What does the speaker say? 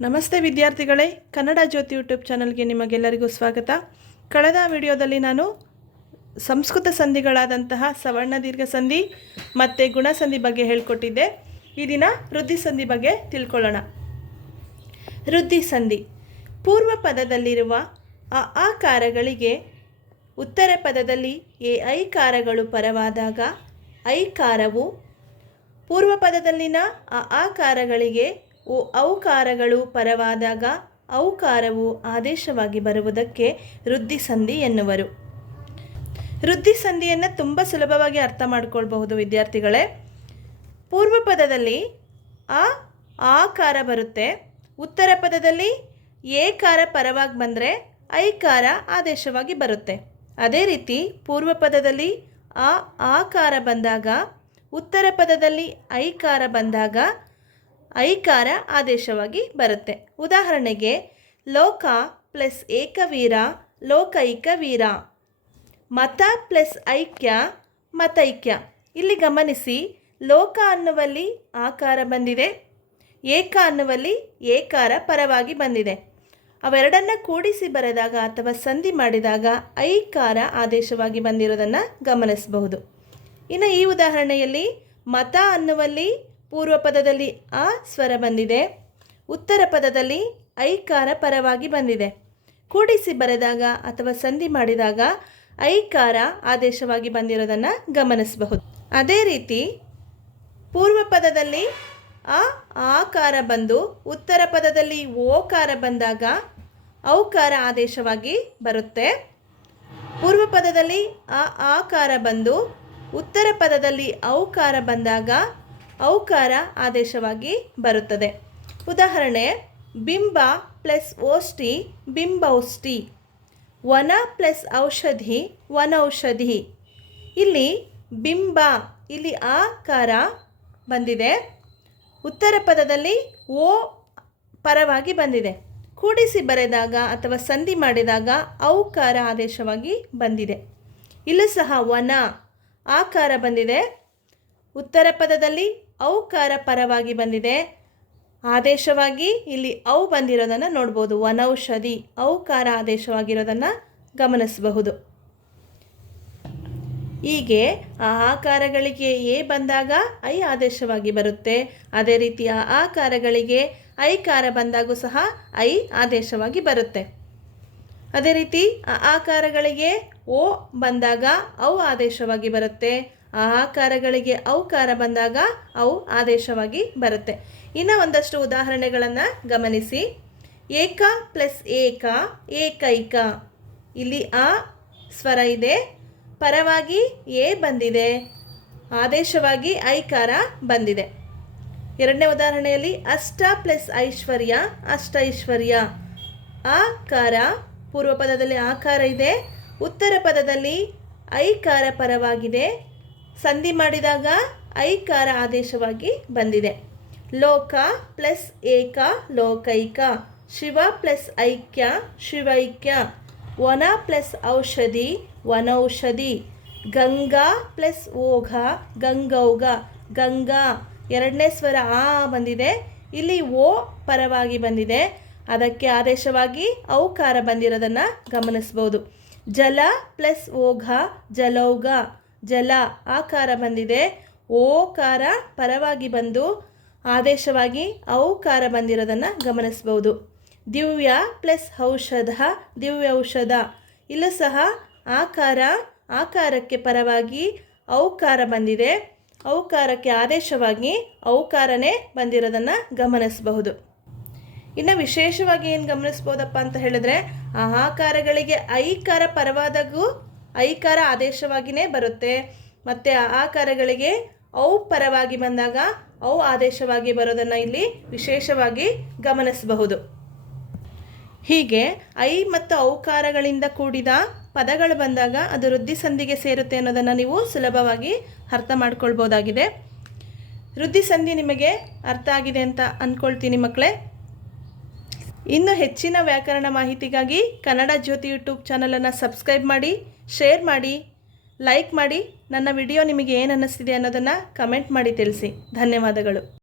ನಮಸ್ತೆ ವಿದ್ಯಾರ್ಥಿಗಳೇ, ಕನ್ನಡ ಜ್ಯೋತಿ ಯೂಟ್ಯೂಬ್ ಚಾನಲ್ಗೆ ನಿಮಗೆಲ್ಲರಿಗೂ ಸ್ವಾಗತ. ಕಳೆದ ವಿಡಿಯೋದಲ್ಲಿ ನಾನು ಸಂಸ್ಕೃತ ಸಂಧಿಗಳಾದಂತಹ ಸವರ್ಣ ದೀರ್ಘ ಸಂಧಿ ಮತ್ತು ಗುಣಸಂಧಿ ಬಗ್ಗೆ ಹೇಳಿಕೊಟ್ಟಿದ್ದೆ. ಈ ದಿನ ವೃದ್ಧಿ ಸಂಧಿ ಬಗ್ಗೆ ತಿಳ್ಕೊಳ್ಳೋಣ. ವೃದ್ಧಿ ಸಂಧಿ. ಪೂರ್ವ ಪದದಲ್ಲಿರುವ ಅ ಆಕಾರಗಳಿಗೆ ಉತ್ತರ ಪದದಲ್ಲಿ ಎ ಐಕಾರಗಳು ಪರವಾದಾಗ ಐಕಾರವು ಪೂರ್ವ ಪದದಲ್ಲಿನ ಅ ಆಕಾರಗಳಿಗೆ ಓ, ಔಕಾರಗಳು ಪರವಾದಾಗ ಔಕಾರವು ಆದೇಶವಾಗಿ ಬರುವುದಕ್ಕೆ ವೃದ್ಧಿಸಂಧಿ ಎನ್ನುವರು. ವೃದ್ಧಿ ಸಂಧಿಯನ್ನು ತುಂಬ ಸುಲಭವಾಗಿ ಅರ್ಥ ಮಾಡ್ಕೊಳ್ಬಹುದು ವಿದ್ಯಾರ್ಥಿಗಳೇ. ಪೂರ್ವ ಪದದಲ್ಲಿ ಆ, ಆಕಾರ ಬರುತ್ತೆ. ಉತ್ತರ ಪದದಲ್ಲಿ ಏಕಾರ ಪರವಾಗಿ ಬಂದರೆ ಐಕಾರ ಆದೇಶವಾಗಿ ಬರುತ್ತೆ. ಅದೇ ರೀತಿ ಪೂರ್ವ ಪದದಲ್ಲಿ ಆ, ಆಕಾರ ಬಂದಾಗ ಉತ್ತರ ಪದದಲ್ಲಿ ಐಕಾರ ಬಂದಾಗ ಐಕಾರ ಆದೇಶವಾಗಿ ಬರುತ್ತೆ. ಉದಾಹರಣೆಗೆ, ಲೋಕ ಪ್ಲಸ್ ಏಕವೀರ ಲೋಕೈಕ ವೀರ ಮತ ಪ್ಲಸ್ ಐಕ್ಯ ಮತೈಕ್ಯ ಇಲ್ಲಿ ಗಮನಿಸಿ, ಲೋಕ ಅನ್ನುವಲ್ಲಿ ಆಕಾರ ಬಂದಿದೆ, ಏಕ ಅನ್ನುವಲ್ಲಿ ಏಕಾರ ಪರವಾಗಿ ಬಂದಿದೆ. ಅವೆರಡನ್ನ ಕೂಡಿಸಿ ಬರೆದಾಗ ಅಥವಾ ಸಂಧಿ ಮಾಡಿದಾಗ ಐಕಾರ ಆದೇಶವಾಗಿ ಬಂದಿರೋದನ್ನು ಗಮನಿಸಬಹುದು. ಇನ್ನು ಈ ಉದಾಹರಣೆಯಲ್ಲಿ, ಮತ ಅನ್ನುವಲ್ಲಿ ಪೂರ್ವ ಪದದಲ್ಲಿ ಆ ಸ್ವರ ಬಂದಿದೆ. ಉತ್ತರ ಪದದಲ್ಲಿ ಐಕಾರ ಪರವಾಗಿ ಬಂದಿದೆ. ಕೂಡಿಸಿ ಬರೆದಾಗ ಅಥವಾ ಸಂಧಿ ಮಾಡಿದಾಗ ಐಕಾರ ಆದೇಶವಾಗಿ ಬಂದಿರೋದನ್ನು ಗಮನಿಸಬಹುದು. ಅದೇ ರೀತಿ ಪೂರ್ವ ಪದದಲ್ಲಿ ಆ ಆಕಾರ ಬಂದು ಉತ್ತರ ಪದದಲ್ಲಿ ಓಕಾರ ಬಂದಾಗ ಔಕಾರ ಆದೇಶವಾಗಿ ಬರುತ್ತೆ. ಪೂರ್ವ ಪದದಲ್ಲಿ ಆ ಆಕಾರ ಬಂದು ಉತ್ತರ ಪದದಲ್ಲಿ ಔಕಾರ ಬಂದಾಗ ಔಕಾರ ಆದೇಶವಾಗಿ ಬರುತ್ತದೆ. ಉದಾಹರಣೆ ಬಿಂಬ ಪ್ಲಸ್ ಓಷ್ಟಿ ಬಿಂಬೌಷ್ಠಿ. ವನ ಪ್ಲಸ್ ಔಷಧಿ, ವನೌಷಧಿ. ಇಲ್ಲಿ ಬಿಂಬ, ಇಲ್ಲಿ ಆಕಾರ ಬಂದಿದೆ. ಉತ್ತರ ಪದದಲ್ಲಿ ಓ ಪರವಾಗಿ ಬಂದಿದೆ. ಕೂಡಿಸಿ ಬರೆದಾಗ ಅಥವಾ ಸಂಧಿ ಮಾಡಿದಾಗ ಔಕಾರ ಆದೇಶವಾಗಿ ಬಂದಿದೆ. ಇಲ್ಲೂ ಸಹ ವನ, ಆಕಾರ ಬಂದಿದೆ. ಉತ್ತರ ಪದದಲ್ಲಿ ಔಕಾರ ಪರವಾಗಿ ಬಂದಿದೆ. ಆದೇಶವಾಗಿ ಇಲ್ಲಿ ಔ ಬಂದಿರೋದನ್ನು ನೋಡ್ಬೋದು. ವನೌಷಧಿ ಔಕಾರ ಆದೇಶವಾಗಿರೋದನ್ನು ಗಮನಿಸಬಹುದು. ಹೀಗೆ ಆ ಆಕಾರಗಳಿಗೆ ಎ ಬಂದಾಗ ಐ ಆದೇಶವಾಗಿ ಬರುತ್ತೆ. ಅದೇ ರೀತಿ ಆ ಆಕಾರಗಳಿಗೆ ಐಕಾರ ಬಂದಾಗೂ ಸಹ ಐ ಆದೇಶವಾಗಿ ಬರುತ್ತೆ. ಅದೇ ರೀತಿ ಆ ಆಕಾರಗಳಿಗೆ ಓ ಬಂದಾಗ ಔ ಆದೇಶವಾಗಿ ಬರುತ್ತೆ. ಆಕಾರಗಳಿಗೆ ಔಕಾರ ಬಂದಾಗ ಅವು ಆದೇಶವಾಗಿ ಬರುತ್ತೆ. ಇನ್ನು ಒಂದಷ್ಟು ಉದಾಹರಣೆಗಳನ್ನು ಗಮನಿಸಿ. ಏಕ ಪ್ಲಸ್ ಏಕ ಏಕೈಕ. ಇಲ್ಲಿ ಆ ಸ್ವರ ಇದೆ. ಪರವಾಗಿ ಎ ಬಂದಿದೆ. ಆದೇಶವಾಗಿ ಐಕಾರ ಬಂದಿದೆ. ಎರಡನೇ ಉದಾಹರಣೆಯಲ್ಲಿ ಅಷ್ಟ ಪ್ಲಸ್ ಐಶ್ವರ್ಯ ಅಷ್ಟೈಶ್ವರ್ಯ ಆಕಾರ ಪೂರ್ವ ಪದದಲ್ಲಿ ಆಕಾರ ಇದೆ. ಉತ್ತರ ಪದದಲ್ಲಿ ಐಕಾರ ಪರವಾಗಿದೆ. ಸಂಧಿ ಮಾಡಿದಾಗ ಐಕಾರ ಆದೇಶವಾಗಿ ಬಂದಿದೆ. ಲೋಕ ಪ್ಲಸ್ ಏಕ ಲೋಕೈಕ, ಶಿವ ಪ್ಲಸ್ ಐಕ್ಯ ಶಿವೈಕ್ಯ, ವನ ಪ್ಲಸ್ ಔಷಧಿ ವನೌಷಧಿ, ಗಂಗಾ ಪ್ಲಸ್ ಓಘ ಗಂಗೌಗ, ಗಂಗಾ ಎರಡನೇ ಸ್ವರ ಆ ಬಂದಿದೆ. ಇಲ್ಲಿ ಓ ಪರವಾಗಿ ಬಂದಿದೆ. ಅದಕ್ಕೆ ಆದೇಶವಾಗಿ ಔಕಾರ ಬಂದಿರೋದನ್ನು ಗಮನಿಸ್ಬೋದು. ಜಲ ಪ್ಲಸ್ ಓಘ ಜಲೌಗ ಜಲ, ಆಕಾರ ಬಂದಿದೆ. ಓಕಾರ ಪರವಾಗಿ ಬಂದು ಆದೇಶವಾಗಿ ಔಕಾರ ಬಂದಿರೋದನ್ನು ಗಮನಿಸ್ಬೋದು. ದಿವ್ಯ ಪ್ಲಸ್ ಔಷಧ, ದಿವ್ಯ ಔಷಧ. ಇಲ್ಲೂ ಸಹ ಆಕಾರ, ಆಕಾರಕ್ಕೆ ಪರವಾಗಿ ಔಕಾರ ಬಂದಿದೆ. ಔಕಾರಕ್ಕೆ ಆದೇಶವಾಗಿ ಔಕಾರನೇ ಬಂದಿರೋದನ್ನು ಗಮನಿಸಬಹುದು. ಇನ್ನು ವಿಶೇಷವಾಗಿ ಏನು ಗಮನಿಸ್ಬೋದಪ್ಪ ಅಂತ ಹೇಳಿದ್ರೆ, ಆ ಆಕಾರಗಳಿಗೆ ಐಕಾರ ಪರವಾದಾಗೂ ಐಕಾರ ಆದೇಶವಾಗಿಯೇ ಬರುತ್ತೆ. ಮತ್ತು ಆಕಾರಗಳಿಗೆ ಔ ಪರವಾಗಿ ಬಂದಾಗ ಔ ಆದೇಶವಾಗಿ ಬರೋದನ್ನು ಇಲ್ಲಿ ವಿಶೇಷವಾಗಿ ಗಮನಿಸಬಹುದು. ಹೀಗೆ ಐ ಮತ್ತು ಔಕಾರಗಳಿಂದ ಕೂಡಿದ ಪದಗಳು ಬಂದಾಗ ಅದು ವೃದ್ಧಿ ಸಂಧಿಗೆ ಸೇರುತ್ತೆ ಅನ್ನೋದನ್ನು ನೀವು ಸುಲಭವಾಗಿ ಅರ್ಥ ಮಾಡ್ಕೊಳ್ಬೋದಾಗಿದೆ. ವೃದ್ಧಿ ಸಂಧಿ ನಿಮಗೆ ಅರ್ಥ ಆಗಿದೆ ಅಂತ ಅಂದ್ಕೊಳ್ತೀನಿ ಮಕ್ಕಳೇ. ಇನ್ನು ಹೆಚ್ಚಿನ ವ್ಯಾಕರಣ ಮಾಹಿತಿಗಾಗಿ ಕನ್ನಡ ಜ್ಯೋತಿ ಯೂಟ್ಯೂಬ್ ಚಾನಲನ್ನು ಸಬ್ಸ್ಕ್ರೈಬ್ ಮಾಡಿ, ಶೇರ್ ಮಾಡಿ, ಲೈಕ್ ಮಾಡಿ. ನನ್ನ ವಿಡಿಯೋ ನಿಮಗೆ ಏನು ಅನ್ನಿಸ್ತಿದೆ ಅನ್ನೋದನ್ನು ಕಮೆಂಟ್ ಮಾಡಿ ತಿಳಿಸಿ. ಧನ್ಯವಾದಗಳು.